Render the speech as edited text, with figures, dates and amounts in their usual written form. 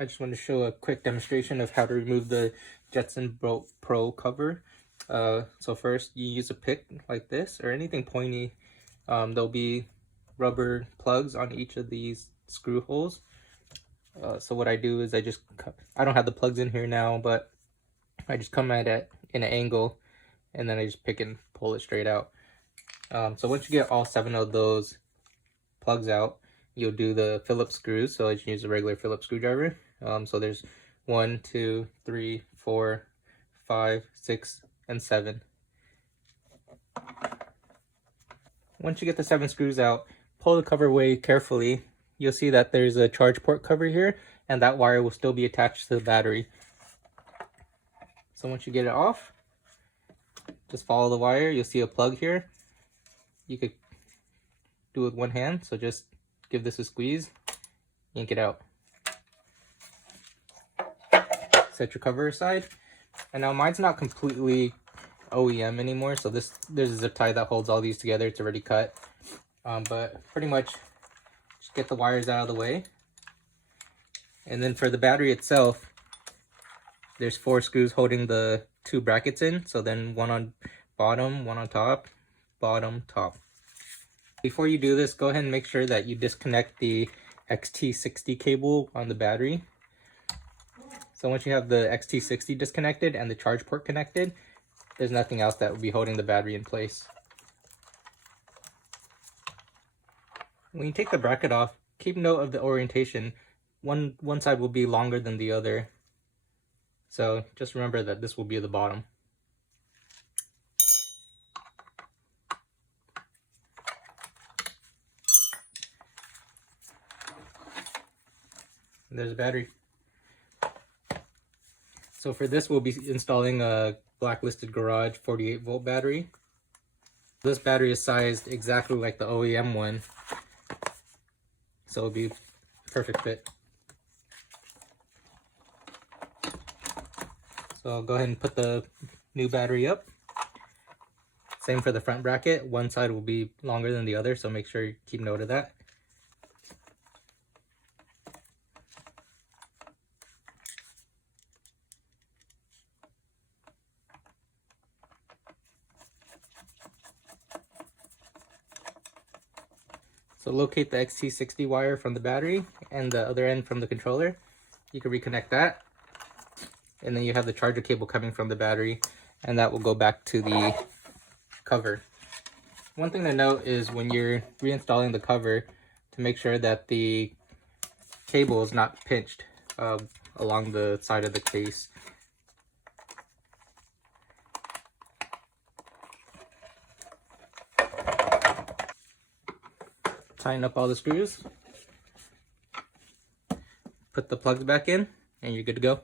I just want to show a quick demonstration of how to remove the Jetson Bolt Pro cover. So first you use a pick like this or anything pointy. There'll be rubber plugs on each of these screw holes. So what I do is I don't have the plugs in here now, but I just come at it in an angle and then I just pick and pull it straight out. So once you get all 7 of those plugs out, you'll do the Phillips screws. So I just use a regular Phillips screwdriver. So there's 1, 2, 3, 4, 5, 6, and 7. Once you get the 7 screws out, pull the cover away carefully. You'll see that there's a charge port cover here, and that wire will still be attached to the battery. So once you get it off, just follow the wire. You'll see a plug here. You could do it with one hand, so just give this a squeeze, yank it out. Set your cover aside. And now mine's not completely OEM anymore, so there's a zip tie that holds all these together. It's already cut. But pretty much just get the wires out of the way. And then for the battery itself, there's 4 screws holding the 2 brackets in. So then one on bottom, one on top, bottom, top. Before you do this, go ahead and make sure that you disconnect the XT60 cable on the battery. So once you have the XT60 disconnected and the charge port connected, there's nothing else that will be holding the battery in place. When you take the bracket off, keep note of the orientation. One side will be longer than the other. So just remember that this will be the bottom. And there's a battery. So for this, we'll be installing a Blacklisted Garage 48-volt battery. This battery is sized exactly like the OEM one, so it'll be perfect fit. So I'll go ahead and put the new battery up. Same for the front bracket. One side will be longer than the other, so make sure you keep note of that. So locate the XT60 wire from the battery and the other end from the controller. You can reconnect that. And then you have the charger cable coming from the battery, and that will go back to the cover. One thing to note is when you're reinstalling the cover, to make sure that the cable is not pinched along the side of the case. Tighten up all the screws, put the plugs back in, and you're good to go.